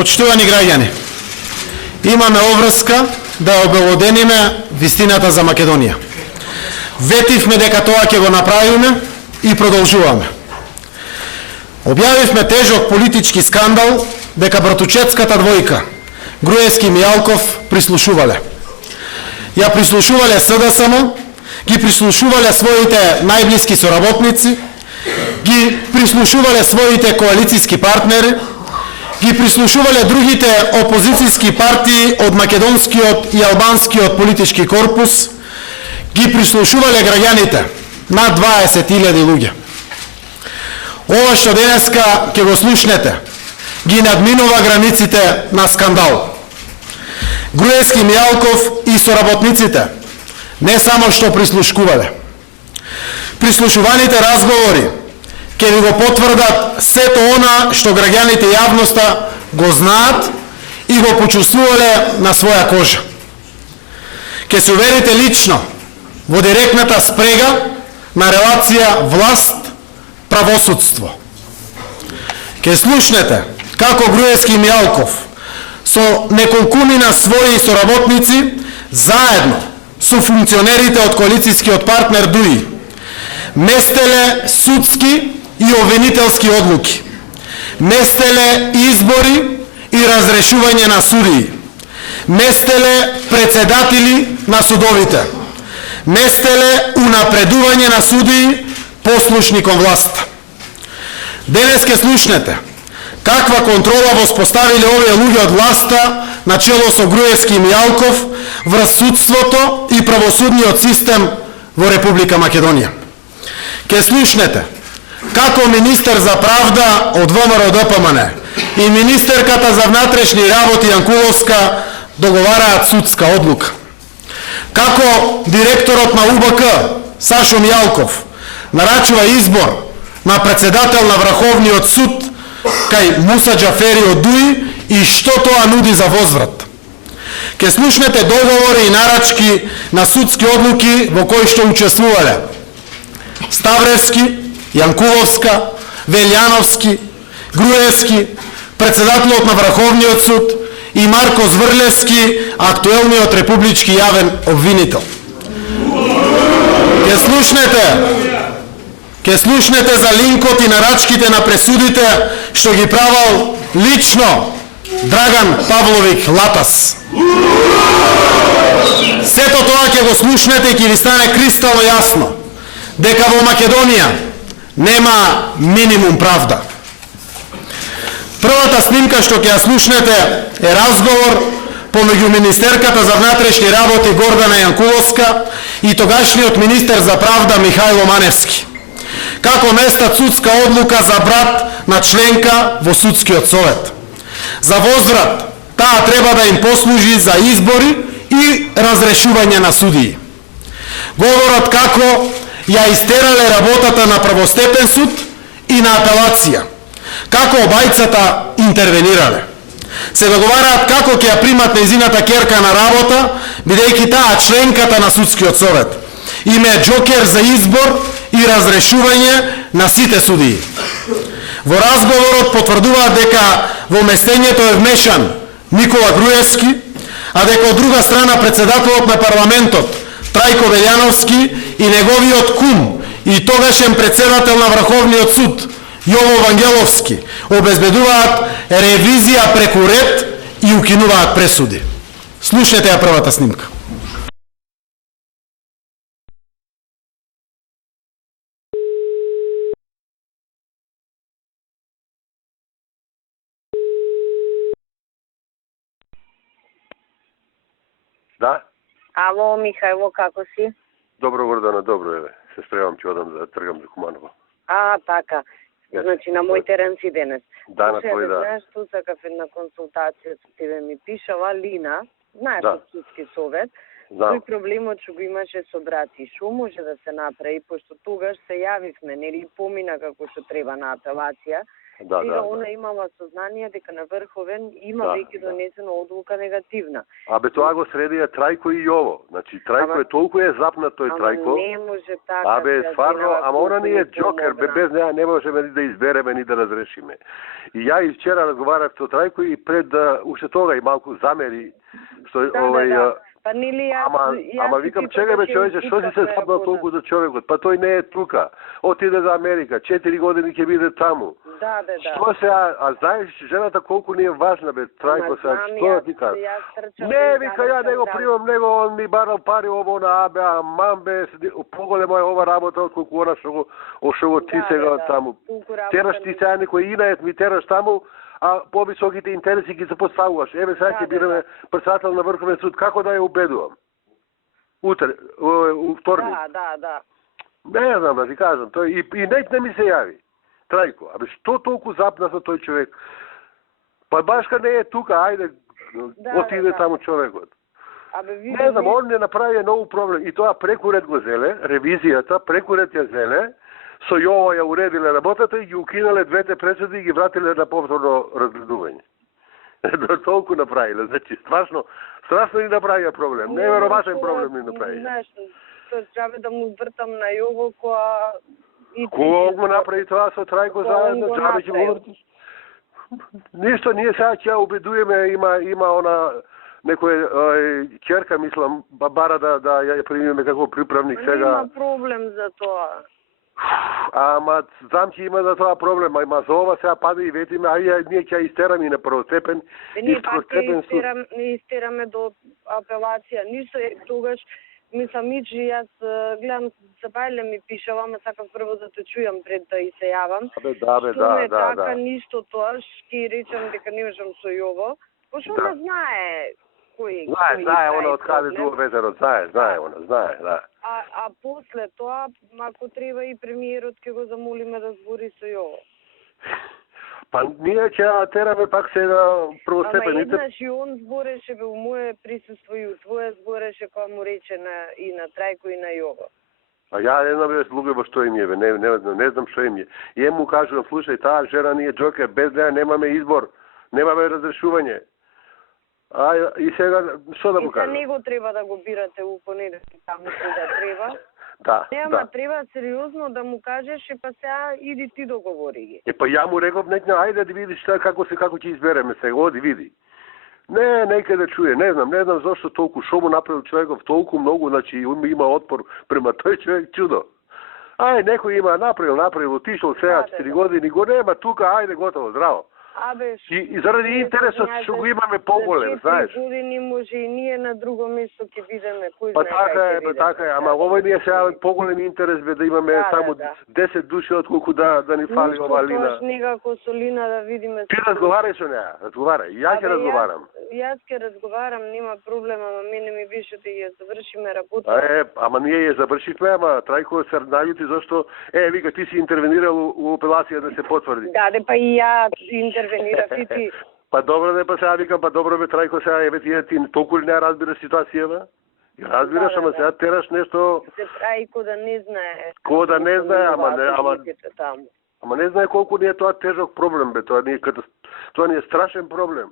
Почитувани граѓани, имаме обврска да обелодениме вистината за Македонија. Ветивме дека тоа ќе го направиме и продолжуваме. Објавивме тежок политички скандал дека братучетската двојка Груевски и Мијалков прислушувале. Ја прислушувале СДСМ, ги прислушувале своите најблиски соработници, ги прислушувале своите коалицијски партнери, ги прислушувале другите опозицијски партии од македонскиот и албанскиот политички корпус, ги прислушувале граѓаните, над 20.000 луѓе. Ова што денеска ќе го слушнете, ги надминува границите на скандал. Груевски, Мијалков и соработниците не само што прислушкувале. Прислушуваните разговори ќе ви го потврдат сето она што граѓаните и јавноста го знаат и го почувствувале на своја кожа. Ќе се уверите лично во директната спрега на релација власт-правосудство. Ќе слушнете како Груевски и Мијалков со неколкумина своји соработници заедно со функционерите од коалицијскиот партнер ДУИ местеле судски и обвинителски одлуки, местеле избори и разрешување на судии, местеле председатели на судовите, местеле унапредување на судии послушни кон власта. Денес ке слушнете каква контрола воспоставиле овие луѓе од власта на чело со Груевски и Мијалков врз судството и правосудниот систем во Република Македонија. Ке слушнете како министер за правда од ВМРО ДПМН и министерката за внатрешни работи Јанкуловска договараат судска одлука. Како директорот на УБК Сашо Мијалков нарачува избор на председател на Врховниот суд кај Муса Џафери од ДУИ и што тоа нуди за возврат. Ке слушнете договори и нарачки на судски одлуки во кои што учествувале Ставревски, Јанкуловска, Велјановски, Груевски, председателот на Врховниот суд и Марко Зврлевски, актуелниот републички јавен обвинител. Ке слушнете за линкот и нарачките на пресудите што ги правал лично Драган Павловик Латас. Сето тоа ќе го слушнете и ќе ви стане кристално јасно дека во Македонија нема минимум правда. Првата снимка што ќе ја слушнете е разговор помеѓу министерката за внатрешни работи Гордана Јанкуловска и тогашниот министер за правда Михајло Маневски. Како местат судска одлука за брат на членка во судскиот совет. За возврат, таа треба да им послужи за избори и разрешување на судии. Говорат како ја истерале работата на правостепен суд и на апелација, како обајцата интервенирале. Се договараат како ќе ја примат нејзината керка на работа, бидејќи таа членката на судскиот совет. Име е џокер за избор и разрешување на сите судии. Во разговорот потврдуваат дека во местењето е вмешан Никола Груевски, а дека од друга страна председателот на парламентот Трајко Велјановски и неговиот кум и тогашен председател на Врховниот суд Јово Вангеловски обезбедуваат ревизија преку ред и укинуваат пресуди. Слушнете ја првата снимка. Да? Ало, Михајло, како си? Добро, Гордана, добро е. Се спремам, ќе одам да тргам за Куманово. Така. Значи, на мој терен си денес. Да, на твој, да. Знаеш, ту сакав една консултација со тебе ми пишала Лина, знаеш, Да. од судски совет. Да. Тој проблемот што го имаше со брат и што може да се направи, пошто тогаш се јавивме, нели помина како што треба на апелација. Да, Сега да. она имала сознание дека на Врховен има Да, веќе донесена одлука негативна. Абе тоа го средија Трајко и Јово. Значи Трајко е толку е запнат тој Трајко. Не може така. Абе, да стварно, Генера ама она ни е Кулкулу джокер, бе, помогна. без неа не можеме ни да избереме, ни да разрешиме. И ја и вчера разговарав со Трајко и пред да, уште тога и малку замери, што Да. Па нели јас... ама викам, чекај бе човече, што си се запнал толку за човекот? Па тој не е тука. Отиде за Америка, 4 години ќе биде таму. Да. Што се, а знаеш жената колку ни е важна, бе, Трајко сега, што ти кажа? Не, вика, ја него примам него, он ми барал пари ово на абе, а мамбе, поголема е ова работа од колку она што го ти сега таму. Тераш ти сега некој инајет ми тераш таму, а повисоките интереси ги се поставуваш. Еве сега ќе бираме председател на Врховен суд, како да ја убедувам? Утре, вторник. Да. Не знам да ти кажам, тој и не ми се јави. Трајко, абе што толку запна за тој човек? Па башка не е тука, ајде, отиде таму човекот. Абе, Не знам, он не направи ново проблем. И тоа прекурет го зеле, ревизијата, прекурет ја зеле, со Јово ја уредиле работата и ги укинале двете пресуди и ги вратиле на повторно разгледување. До толку направиле, значи страшно ни направија проблем. Неверојатен проблем ни направија. Знаеш, тоа треба да му вртам на Јово која Кој го направи тоа со Трајко заедно, џабе ќе го вртиш? Ништо, ние сега ќе убедуваме, има она некој ќерка, мислам, бара да ја примиме како приправник сега. Нема проблем за тоа. Ама знам че има за тоа проблем, ама за ова сега пада и ветиме, ај ние ќе истераме и на првостепен и Ние пак второстепен суд. истераме до апелација. Ништо е тогаш, мислам, Мичи, јас гледам, Сабајле ми пишава, ама сакам прво да те чујам пред да и се јавам. Што не така, ништо тоа, ќе речам дека не можам со Јово, пошто не знае кој Знае, она од каде дуо ветерот, знае, да. А после тоа, ако треба и премиерот ќе го замолиме да збори со Јово. Па ние ќе ја тераме пак се на Ама првостепените. еднаш и он збореше бе у моје присуство и у твое збореше кога му рече и на Трајко и на Јово. А ја не знам бе луѓе што им е, не знам што им е. И му кажувам, слушај, таа жена ни е джокер, без неа немаме избор, немаме разрешување. А и сега што да му И за кажам? него треба да го бирате у понеделник, таму кога треба. Да. Треба сериозно да му кажеш, па сега иди ти договори ги. Па ја му реков, нека ајде да видиш како ќе избереме сега, оди види. Не, нека да чуе, не знам зошто толку, шо му направил човеков толку многу, значи има отпор према тој човек, чудо. Ај, некој има направил, отишол сега 4 години, го нема тука, ајде готово, здраво. И заради интересот што го имаме поголем, знаеш. За 4 години може и ние на друго место ќе бидеме, кој Па знае така е, ама ова ни е сега поголем интерес бе да имаме само 10 души отколку да ни фали ова Лина. Ништо некако со Лина да видиме. Ти разговарај со неа, разговарај, ја ќе разговарам. Јас ќе разговарам, нема проблем, ама мене ми беше да ја завршиме работа. Ама ние ја завршивме, ама Трајко се наљути зашто вика ти си интервенирал у апелација да се потврди. Да, па и ја интервенирав и ти. Па добро па сега викам, па добро бе Трајко сега еве ти толку ли не разбираш ситуацијава? Ја разбираш, ама сега тераш нешто. Се Трајко да не знае. Ко да не знае, ама не знае колку ни е тоа тежок проблем бе, тоа ни е страшен проблем.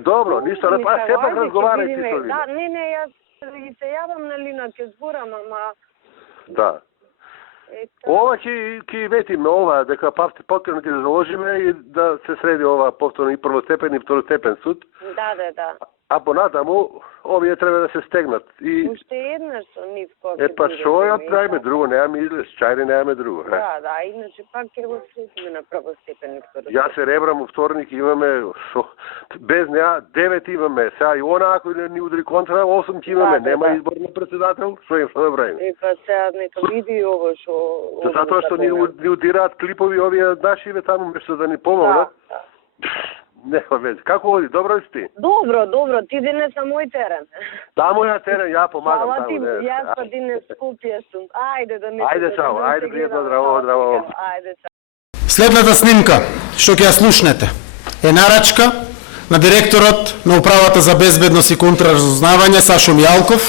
Добро, ништо, а сепак разговарај ти со Лина. Да, не, јас ги се јавам на Лина, ќе зборам, ама... Да. Ова ќе ветиме, ова, дека повторно ќе заложиме и да се среди ова повторно и првостепен и второстепен суд. Да. А понатаму, овие треба да се стегнат. Уште еднаш со нив која па шо ја правиме друго, немаме излез, чајде немаме друго. Да, иначе пак ќе го следиме на првостепен и второстепен. Ја се ребрам у вторник, имаме, без неа, 9 имаме, сега и она ако ни удри контра, 8 ќе имаме, нема избор на председател, што да правиме? Па сега нека види ово што... Затоа што ни удираат клипови овие нашиве таму, место да ни помогнат. Нема веќе. Како оди? Добро си ти? Добро. Ти денес на мој терен. Таму на терен, ја помагам таму. Јас па денес Скопје сум. Ајде да не... Ајде, чао. Ајде, пријатно, здраво. Ајде, чао. Следната снимка, што ќе ја слушнете, е нарачка на директорот на Управата за безбедност и контраразузнавање Сашо Мијалков,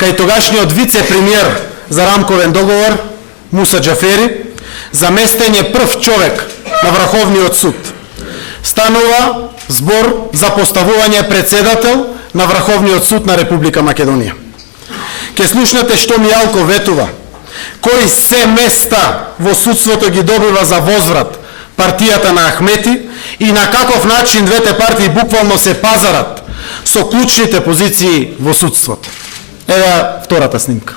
кај тогашниот вице-премиер за рамковен договор Муса Џафери, за местење прв човек на Врховниот суд. Станува збор за поставување председател на Врховниот суд на Република Македонија. Ке слушнете што Мијалко ветува, кои се места во судството ги добива за возврат партијата на Ахмети и на каков начин двете партии буквално се пазарат со клучните позиции во судството. Ева втората снимка.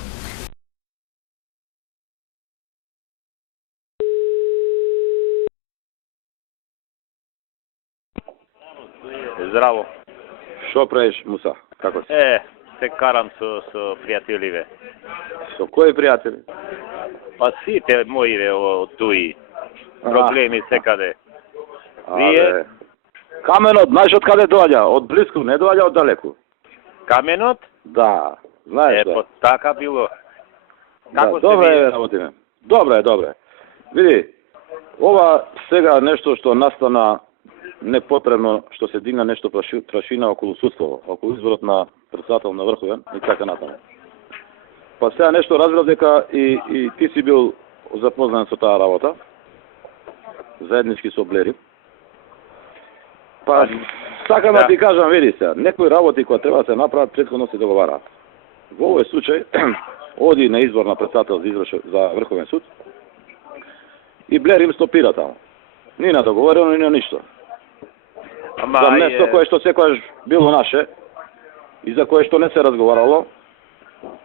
Здраво. Што правиш, Муса? Како си? Се карам со пријателиве. Со кои пријатели? Па сите моиве од туи. Проблеми секаде. Вие? Каменот, знаеш од каде доаѓа? Од близко, не доаѓа од далеку. Каменот? Да, знаеш да. Така било. Како да, добре е, работиме. Добре. Види, ова сега нешто што настана непотребно, што се дигна нешто прашина околу судство, околу изборот на председател на Врховен и така натаму. Па сега нешто разбрав дека и ти си бил запознан со таа работа, заеднички со Блери. Па сакам да ти кажам, види сега, некои работи кои треба да се направат претходно се договараат. Во овој случај оди на избор на председател за Врховен суд и Блер им стопира таму. Ни на договорено, ни на ништо. За место кое што секојаш било наше и за кое што не се разговарало,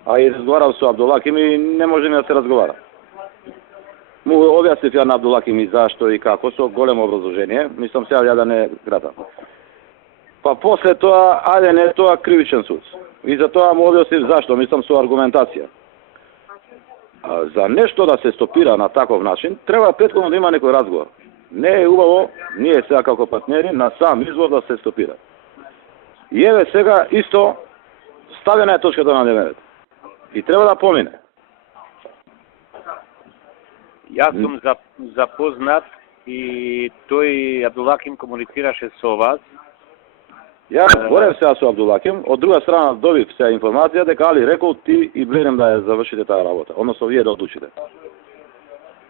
а и разговарав со Абдулаким и не може ни да се разговара. Му објаснив ја на Абдулаким и зашто и како, со големо образложение, мислам сега ја да не гратам. Па после тоа, ајде не тоа кривичен суд. И за тоа му објаснив зашто, мислам со аргументација. За нешто да се стопира на таков начин, треба претходно да има некој разговор. Не е убаво, ние сега како партнери, на сам извор да се стопира. И еве сега исто ставена е точката на дневен ред. И треба да помине. Јас сум запознат и тој Абдулаким комуницираше со вас. Јас говорев сега со Абдулаким, од друга страна добив сега информација дека Али рекол ти и Бленем да ја завршите таа работа, односно вие да одлучите.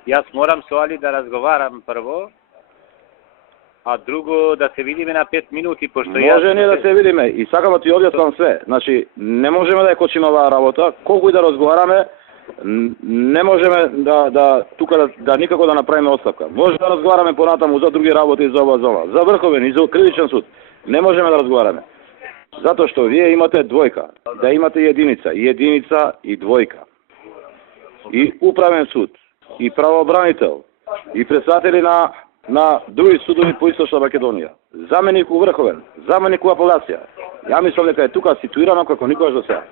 Јас морам со Али да разговарам прво, а друго да се видиме на 5 минути, пошто може ние да се видиме и сакам да ти објаснам све. Значи, не можеме да ја кочиме оваа работа, колку и да разговараме, не можеме тука да никако да направиме отставка. Може да разговараме понатаму за други работи за ова зона, за Врховен и за кривичен суд. Не можеме да разговараме. Затоа што вие имате двојка, да имате единица и двојка. И управен суд, и правообранител, и председатели на други судови по Источна Македонија. Заменик у Врховен, заменик у апелација. Ја мислам дека е тука ситуирано како никогаш до сега.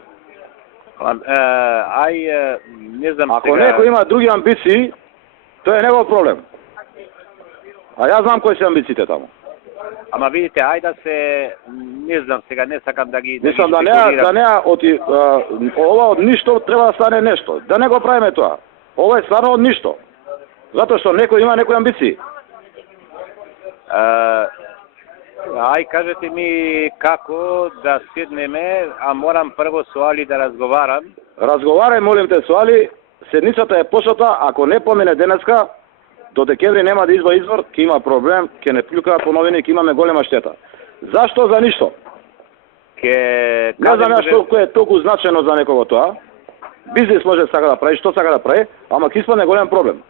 Не знам ако сега... некој има други амбиции, тоа е негов проблем. А јас знам кои се амбициите таму. Ама видите, ајде да се, не знам сега, не сакам да ги... Мислам да не ова од ништо треба да стане нешто. Да не го правиме тоа. Ова е стварно од ништо. Затоа што некој има некои амбиции. Кажете ми како да седнеме, а морам прво со Али да разговарам. Разговарај, молим те, со Али. Седницата е почната, ако не помине денеска, до декември нема да избор, ќе има проблем, ќе не плюкаат по новини, ќе имаме голема штета. Зашто? За ништо. Не знам ја што е толку значено за некого тоа. Бизнес може сака да прави, што сака да прави, ама ќе испадне голем проблем.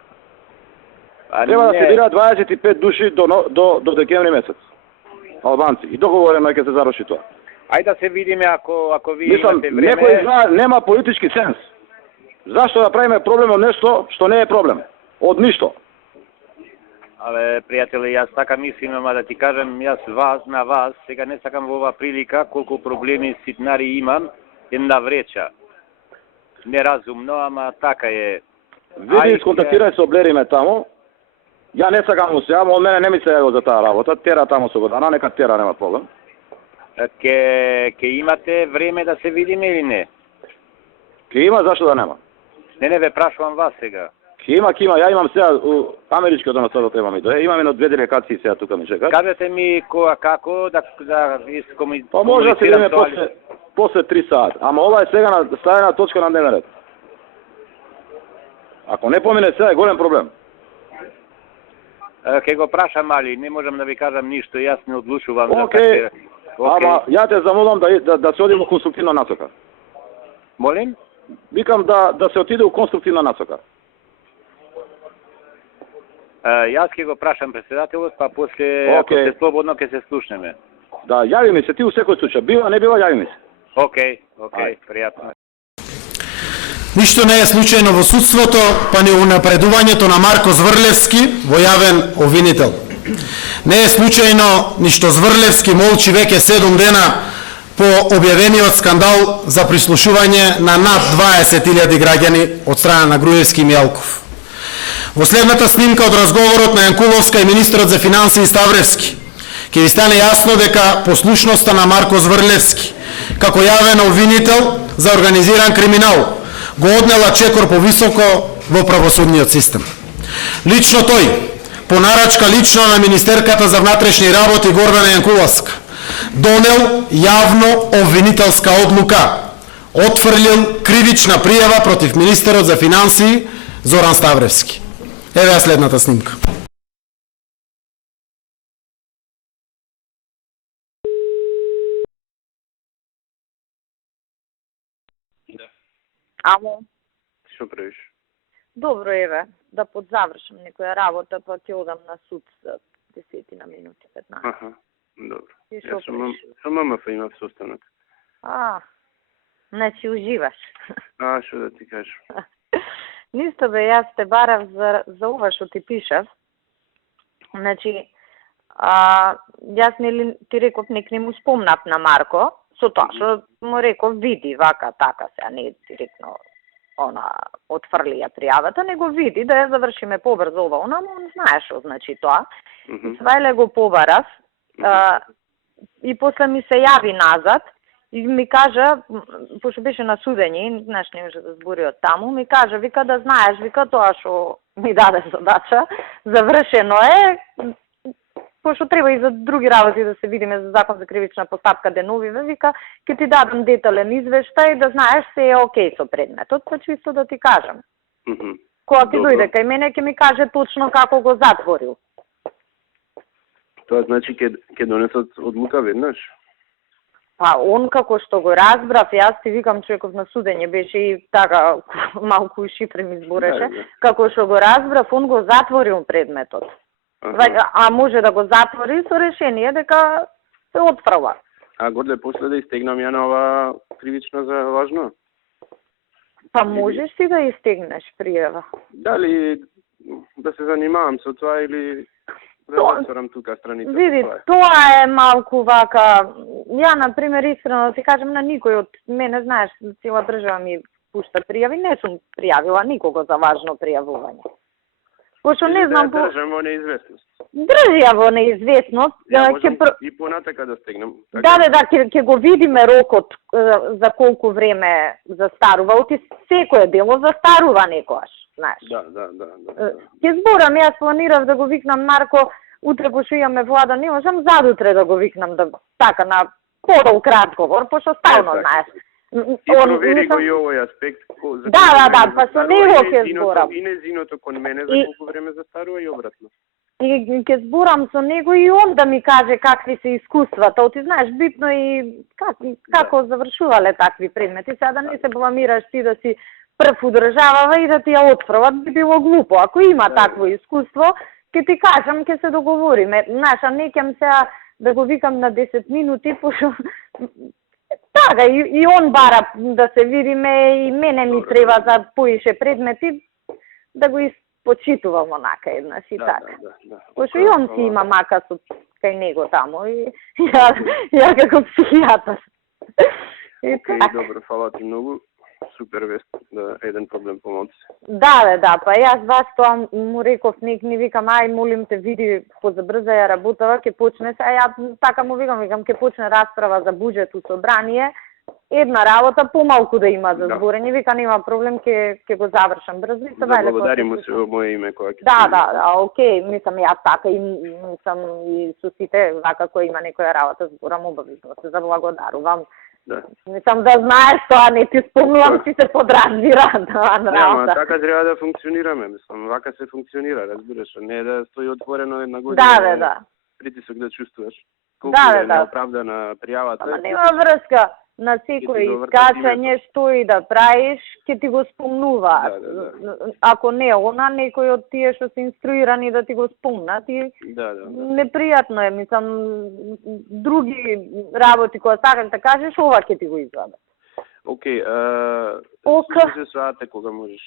Треба да се бира 25 души до декември месец. Албанци. И договорено ќе се заврши тоа. Ајде да се видиме ако ви имате време. Некој знае, нема политички сенс. Зашто да правиме проблем од нешто што не е проблем? Од ништо. Але, пријатели, јас така мислим, ама да ти кажам, јас на вас, сега не сакам во ова прилика, колку проблеми ситнари имам, една вреча. Неразумно, ама така е. Види, сконтактирај со Блериме таму. Ја не сакам му се јавам, од мене не ми се јавил за таа работа. Тера таму со Годана, нека тера, нема проблем. Ке имате време да се видиме или не? Ке има, зашто да нема? Не, ве прашувам вас сега. Ке има. Ја имам сега у америчкиот амбасадот имам и тоа. Имаме едно 2 делегации сега тука ми чекаат. Кажете ми како да искомуницирам. Па може да се видиме после 3 саат. Ама ова е сега ставена точка на дневен ред. Ако не помине сега е голем проблем. Ке го прашам, али не можам да ви кажам ништо, јас не одлучувам за Окей. такве. Окей. Ама ја те замолам да се оди во конструктивна насока. Молим? Викам да се отиде у конструктивна насока. Јас ќе го прашам председателот, па после, ако Окей. се слободно, ќе се слушнеме. Да, јави ми се ти у секој случај. Бива, не бива, јави ми се. Окей, Ајде. пријатно. Ништо не е случајно во судството, па ни унапредувањето на Марко Зврлевски во јавен обвинител. Не е случајно ништо Зврлевски молчи веќе 7 дена по објавениот скандал за прислушување на над 20.000 граѓани од страна на Груевски и Мијалков. Во следната снимка од разговорот на Јанкуловска и министрот за финансии Ставревски ќе ви стане јасно дека послушноста на Марко Зврлевски како јавен обвинител за организиран криминал го однела чекор повисоко во правосудниот систем. Лично тој, по нарачка лично на министерката за внатрешни работи Гордана Јанкуловска, донел јавно обвинителска одлука, отфрлил кривична пријава против министерот за финансии Зоран Ставревски. Еве ја следната снимка. Амо, Што правиш? добро еве, да подзавршам некоја работа, па ќе одам на суд за 10 минути, 15. Аха, добро. Ти што Јас правиш? со ММФ имав состанок. Значи уживаш. Што да ти кажам? Нисто бе, јас те барав за ова што ти пишав. Значи, јас нели ти реков нек не му спомнат на Марко, со тоа што му реков види вака така се, не директно отфрли ја пријавата, него види да ја завршиме побрзо ова, он знае што значи тоа. Свајле го побарав и после ми се јави назад и ми кажа, пошто беше на судење, знаеш, не може да збори од таму, ми кажа, вика да знаеш, вика тоа што ми даде задача, завршено е, пошто треба и за други работи да се видиме за закон за кривична постапка деновиве, вика, ќе ти дадам детален извештај да знаеш се е окей со предметот, па чисто да ти кажам. Кога ќе дојде кај мене, ќе ми каже точно како го затворил. Тоа значи ќе донесат одлука веднаш? Па, он како што го разбрав, јас ти викам човеков на судење, беше и така, малку шифри ми збореше, како што го разбрав, он го затворил предметот. А може да го затвори со решение дека се отфрла. А годле после да истегнам ја на ова кривична за важно? Па можеш ти да истегнеш пријава. Дали да се занимавам со тоа или да отворам тука страница? Види, тоа е малку вака, ја например искрено ти кажам на никој од мене, знаеш, цела држава ми пушта пријави, не сум пријавила никого за важно пријавување. Пошто не знам... Држам во неизвестност. Држи ја во неизвестност. И понатака да стегнам. Да, ќе го видиме рокот за колку време застарува. Оти секој дело застарува некојаш, знаеш. Да. Ќе зборам, јас планирав да го викнам Марко, утре пошто имаме влада, не можам задутре да го викнам да така на подолг разговор, пошто стално знаеш. Ти провери го и овој аспект. Да, па со него ќе зборам. И незиното кон мене за колку време застарува и обратно. И ќе зборам со него и он да ми каже какви се искуствата. Ти знаеш, битно и како завршувале такви предмети. Сега да не се бламираш ти да си прв у државава и да ти ја отфрлат, би било глупо. Ако има такво искуство, ќе ти кажам, ќе се договориме. Знаеш, а не ќам сега да го викам на 10 минути, пошто така, и он бара да се видиме и мене ми треба за поише предмети да го испочитувам онака еднаш и така. Пошто и он си има мака со кај него таму и ја како психијатар. Океј, добро, фала ти многу. Супер вест, да еден проблем помоци. Да, па јас вас тоа му реков, нек ни викам, ај молим те види, позабрза ја работава, ќе почне се, ја така му викам, ќе почне расправа за буџет у собрание, една работа помалку да има за зборење, вика нема проблем, ќе го завршам брзо. Да, благодарим му се во моје име која ќе. Да, окей, мислам јас така и мислам и со сите вака кои има некоја работа зборам обавезно се заблагодарувам Да. Мислам да знаеш тоа, не ти спомнувам, си се подразбира тоа на Нема, работа. така треба да функционираме, мислам, вака се функционира, разбираш, не е да стои отворено една година. Да. Притисок да чувствуваш. Колку Да. е неоправдана пријавата. Ама нема врска. На секој искачање што и да правиш, ќе ти го спомнува. Да. Ако не она, некој од тие што се инструирани да ти го спомнат и Да. непријатно е, мислам, други работи кои сакаш да кажеш, ова ќе ти го извадат. Океј, Ока. слушай се со Ате кога можеш.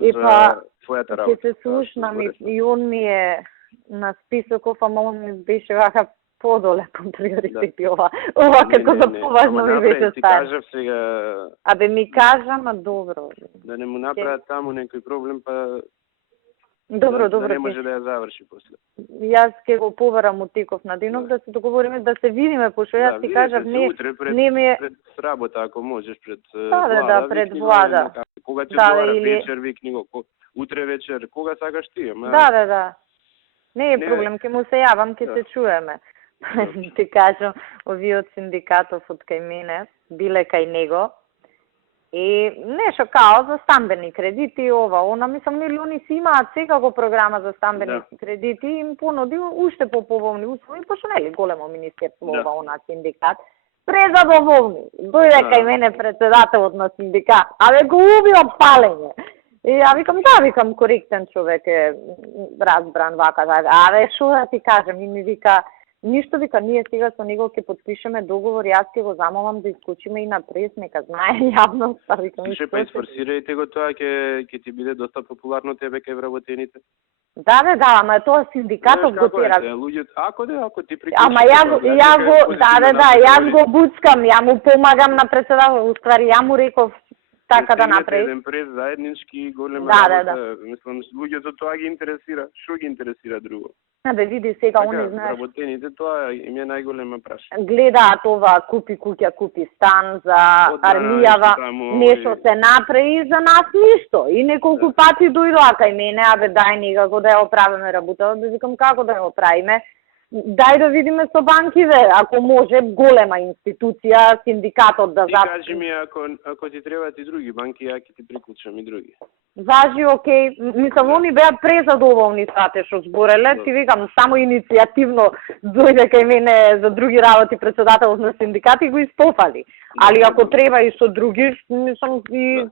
И За па, твојата ќе работа. се слушнам и он ми е на списоков, ама он ми беше вака подолепен приоритет ова како за поважно ми беше Ти ставено. кажав сега Абе ми кажа, ма добро. да не му направат таму некој проблем, па Добро, да не може да ја заврши после. Јас ќе го побарам од теков на денов да се договориме да се видиме, пошто јас ти кажав не ми е пред работа ако можеш пред да, пред влада. Кога ќе Да, довара или- вечер викни го, утре вечер, кога сакаш ти, ама Да. Не е Не, проблем, ќе му се јавам, ќе да. се чуеме. Ти кажам, овие од синдикатов од кај мене, биле кај него, и нешто као за стамбени кредити, она, мислам, нели они си имаат секако програма за стамбени кредити, им понуди уште по-поволни услови, пошто нели големо министерство Да. ова, она синдикат, презадоволни. Дојде кај мене председателот на синдикат, абе го уби од палење. И ја викам, коректен човек е, разбран вака, така. Абе, шо да ти кажем, и ми вика, ништо вика, ние сега со него ќе подпишеме договор, јас ќе го замолам да искочиме и на прес, нека знае јавноста, викам. Слушай, па изфорсирајте го тоа, ќе ти биде доста популарно тебе кај вработените. Да, ама тоа синдикатот го тера. Луѓето, ако ти приклучиш... Ама јас го буцкам, ја му помагам на председател, уствари ја му реков така да направи. Еден прес заеднички голема Да. работа. Мислам, луѓето тоа ги интересира. Што ги интересира друго? Абе, види сега, они знаеш. Вработените тоа им е најголема прашање. Гледаат ова, купи куќа, купи стан за армијава, нешто се направи и за нас ништо. И неколку пати дојдоа кај мене, абе дај некако да ја оправиме работата, да викам како да ја оправиме. Дај да видиме со банкиве, ако може, голема институција, синдикатот да Ти кажи ми, ако ти требаат и други банки, ја ќе ти приклучам и други. Важи, окей. Мислам, они беа презадоволни сате што збореле. Ти викам, само иницијативно дојде кај мене за други работи председателот на синдикат и го испофали. Али ако треба и со други, мислам, и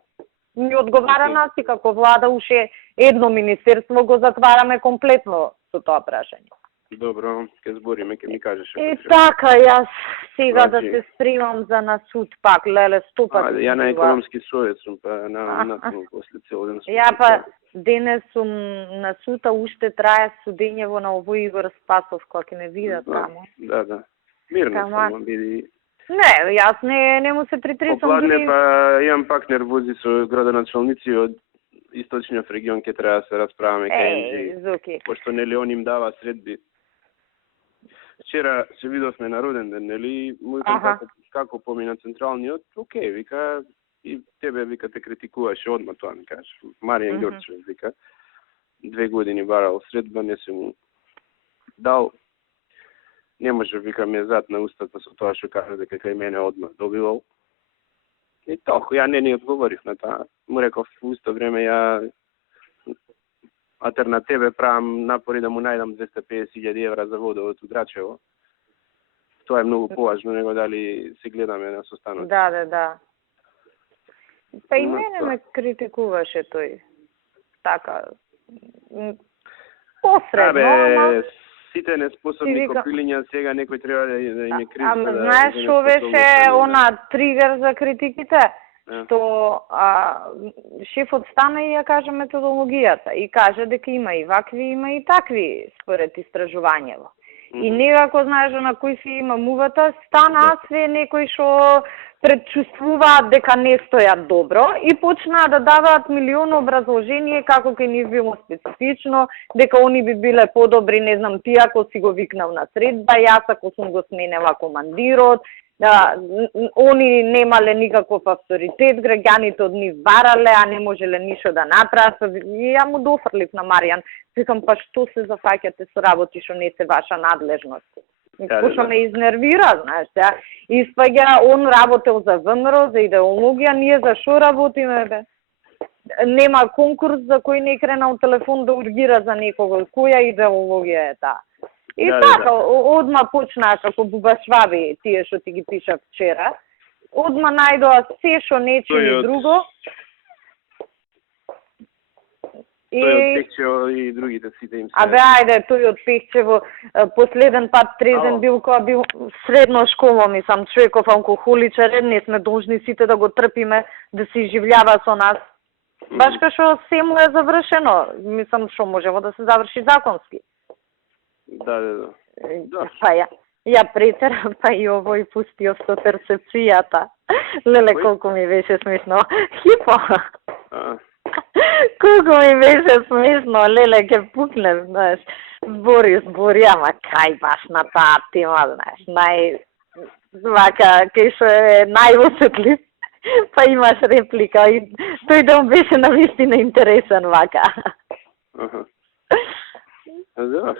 ни одговара нас и како влада уште едно министерство го затвараме комплетно со тоа прашање. Добро, ќе збориме, ќе ми кажеш. И така, јас сега да се спремам за на суд пак, леле, 100 пати. Ја на економски совет сум, па на после цел ден. Ја па денес сум на сута, уште трае судењево на овој Игор Спасов, кој ќе ме видат таму. Да. Мирно само биди. Не, јас не му се притресам. Попладне па имам пак нервози со градоначалници од источниот регион, ќе треба да се расправаме кај пошто нели он им дава средби. Вчера се видовме на роден ден, нели, му викам како помина централниот, окей, вика, и тебе, вика, те критикуваше одма тоа, ми кажеш. Маријан Ѓорчев, вика, 2 години барал средба, не се му дал, не може, вика, ме зад на устата со тоа што кажа дека кај мене одма добивал. И толку, ја не ни одговорив на тоа. Му реков, в исто време ја на тебе правам напори да му најдам 250.000 евра за водовод у Драчево. Тоа е многу поважно него дали се гледаме на состанок. Да. Па и мене ме критикуваше тој. Така. Посредно, ама... Сите неспособни копилиња сега некој треба да им е крив. Ама знаеш што беше она тригер за критиките? Што шефот стана и ја кажа методологијата и кажа дека има и вакви, има и такви според истражувањево. И некако, знаеш, на кој си има мувата, стана све некои што предчувствуваат дека не стојат добро и почнаа да даваат милионо образложение како кај нив било специфично, дека они би биле подобри, не знам, ти ако си го викнал на средба, јас ако сум го сменела командирот, они немале никаков авторитет, граѓаните од нив барале, а не можеле ништо да направат. И ја му дофрлив на Маријан. Викам, па што се зафаќате со работи што не се ваша надлежност? Пошто ме изнервира, знаеш, сега испаѓа он работел за ВМРО, за идеологија, ние за шо работиме, бе? Нема конкурс за кој не кренал телефон да ургира за некого, која идеологија е таа? И така, одма почнаа како бубашваби тие што ти ги пишав вчера, одма најдоа се што нечи друго. Тој од Пехчево и другите сите им се... Абе, ајде, тој од Пехчево последен пат трезен бил кога бил средно школа, мислам, човеков алкохоличар, не сме должни сите да го трпиме, да се изживљава со нас. Баш кај што се му е завршено, мислам, што можево да се заврши законски. Да. Па ја претера, па и овој пустио со перцепцијата. Леле, колку ми беше смешно. Хипо! Колку ми беше смешно, леле, ке пукнем, знаеш. Збори, ама кај баш на таа тема, знаеш, вака, кај што е најосетлив, па имаш реплика и тој да му беше навистина интересен, вака. Знаеш,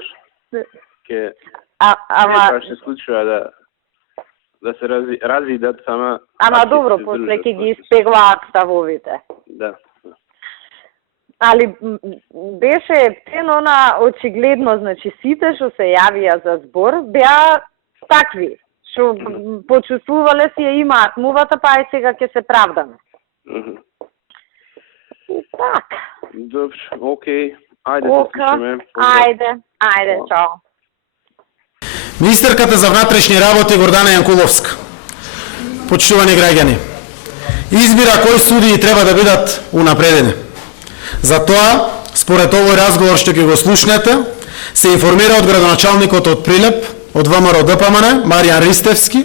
ама се случува да се разидат, сама... Ама добро, после ќе ги испеглаат ставовите. Да. Али беше птено на очигледно, значи сите што се јавија за збор беа такви, што почувствувале си ја имаат мувата, па е сега ќе се правдаме. И така. Добро, окей. Ајде, се слушаме. Ајде, чао. Министерката за внатрешни работи Гордана Јанкуловска. Почитувани граѓани, избира кои судии треба да бидат унапредени. Затоа, според овој разговор што ќе го слушнете, се информира од градоначалникот од Прилеп, од ВМРО ДПМН, Маријан Ристевски,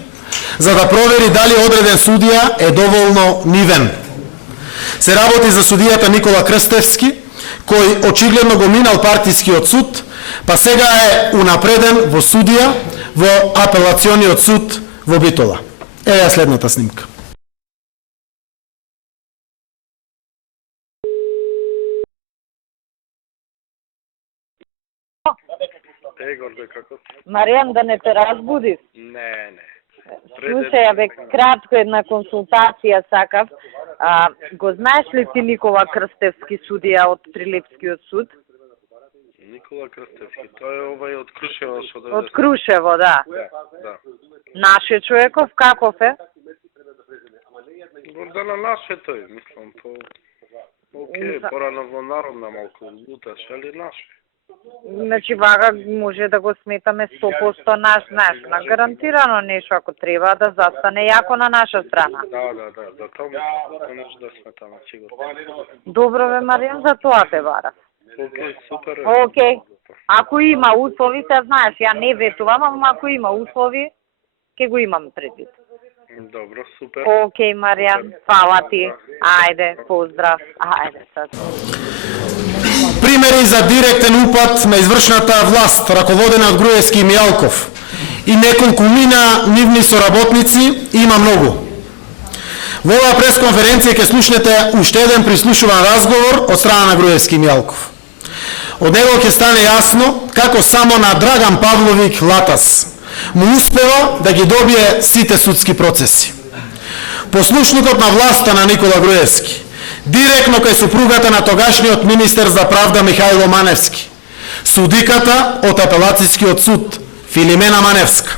за да провери дали одреден судија е доволно нивен. Се работи за судијата Никола Крстевски, кој очигледно го минал партискиот суд, па сега е унапреден во судија во апелациониот суд во Битола. Еве следната снимка. Горбе, како? Маријан, да не те разбудив? Не. Слушај, бе, кратко една консултација сакав. Го знаеш ли ти Никола Крстевски, судија од Прилепскиот суд? Никола Крстевски, тој е овај од Крушево што да. Од Крушево, да. Да. Нашиот човеков каков е? Гордана наше тој, мислам, окей, порано во Народна малку луташ, али наше. Значи, вага може да го сметаме 100% наш, на гарантирано нешто, ако треба да застане јако на наша страна. Да, за тоа може да сметаме, сигурно. Добро бе, Маријан, за тоа те барав. Окей, супер. Окей. Ако има услови, се знаеш, ја не ветувам, ама ако има услови, ќе го имам предвид. Добро, супер. Окей, Маријан, фала ти. Ајде, поздрав. Ајде, сад. Примери за директен упад на извршната власт, раководена од Груевски и Мијалков, и неколку мина нивни соработници, има многу. Во оваа пресконференција ќе слушнете уште еден прислушуван разговор од страна на Груевски и Мијалков. Од него ќе стане јасно како само на Драган Павловик Латас му успева да ги добие сите судски процеси. Послушникот на власта на Никола Груевски, директно кај супругата на тогашниот министер за правда Михајло Маневски, судиката од апелацијскиот суд Филимена Маневска,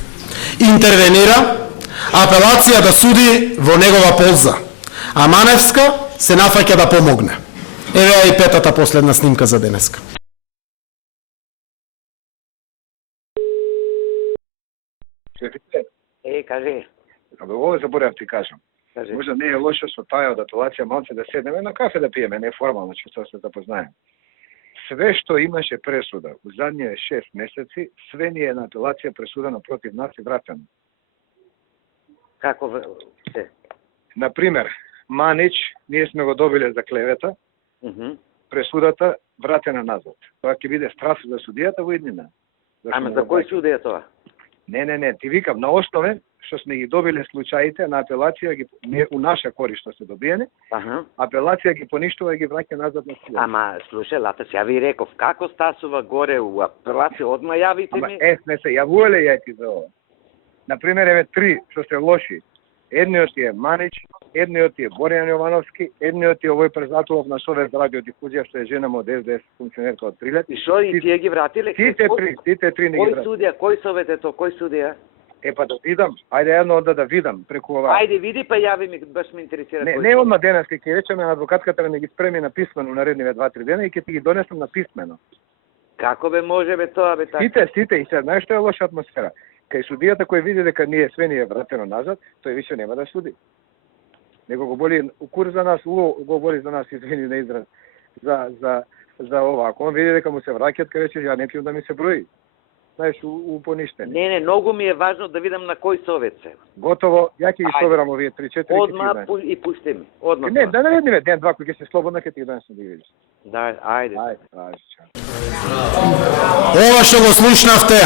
интервенира апелација да суди во негова полза, а Маневска се нафаќа да помогне. Еве и петата последна снимка за денеска. Кажи. Абе, ово заборав ти кажам. Може не е лошо со таа од апелација малце да седнеме на кафе да пиеме, неформално, што се запознаеме. Све што имаше пресуда у задниве 6 месеци, све ни е на апелација пресудено против нас и вратено. Како се? Например, Манич, ние сме го добиле за клевета, пресудата вратена назад. Тоа ќе биде штраф за судијата во иднина. Ама за кој суд е тоа? Не, ти викам, на основе што сме ги добиле случаите на апелација, не у наша корист што се добиени, апелација ги поништува и ги враќа назад на судот. Ама, слушај, Латас, ја ви реков, како стасува горе у апелација, одма јавите ми? Не се јавувале ја ти за ова. Например, еве 3 што се лоши. Едниот е Манич, едниот е Боријан Јовановски, едниот е овој Презатулов на Совет радиодифузија, што е жена од СДС функционерка од Прилеп. И шо, и тие ги вратиле? Сите три не ги вратиле. Кој судија, кој совет е то, кој судија? Па да видам, ајде едно да видам преку ова. Ајде види, па јави ми, баш ме интересира. Не одма денес ќе речеме на адвокатката да не ги спреми на писмено наредниве 2-3 дена и ќе ти ги донесам на писмено. Како бе може бе тоа бе така? Сите и се знаеш што е лоша атмосфера. Кај судијата кој види дека ние све ни е вратено назад, тој више нема да суди. Него го боли укур за нас, го боли за нас, извини на израз, за ова. Ако он види дека му се враќат, ке рече, ја не пијам да ми се брои. Знаеш, у поништени. Не, многу ми е важно да видам на кој совет се. Готово, ја ќе ги проверам овие 3-4. Одма и пушти ми. Одма. Не, да наредниве ден-два, кој ќе се слободна, ќе ти донесам да ги видиш. Да, ајде. Ова што го слушнавте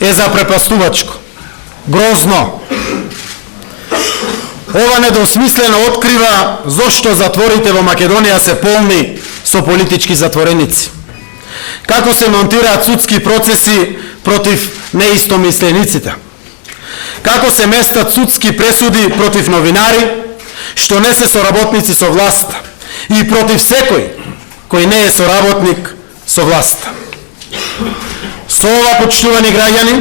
е запрепастувачко. Грозно. Ова недосмислено открива зошто затворите во Македонија се полни со политички затвореници. Како се монтираат судски процеси против неистомислениците. Како се местат судски пресуди против новинари што не се соработници со власта и против секој кој не е соработник со власта. Со ова, почитувани граѓани,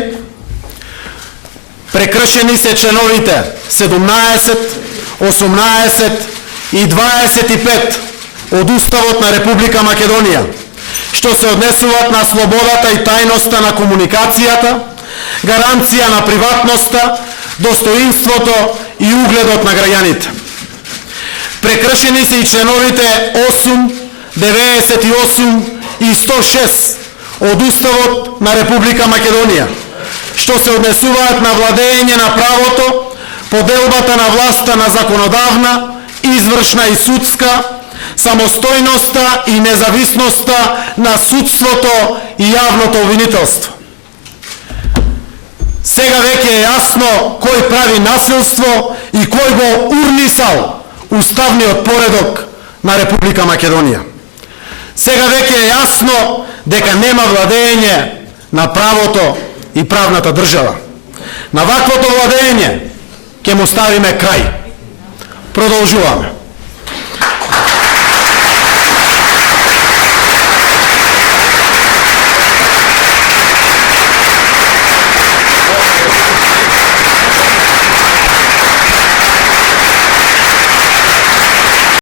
прекршени се членовите 17, 18 и 25 од Уставот на Република Македонија, што се однесуваат на слободата и тајноста на комуникацијата, гаранција на приватноста, достоинството и угледот на граѓаните. Прекршени се и членовите 8, 98 и 106 од Уставот на Република Македонија, што се однесуваат на владење на правото, поделбата на власта на законодавна, извршна и судска, самостојноста и независноста на судството и јавното обвинителство. Сега веќе е јасно кој прави насилство и кој го урнисал уставниот поредок на Република Македонија. Сега веќе е јасно дека нема владење на правото и правната држава. На ваквото владење ќе му ставиме крај. Продолжуваме.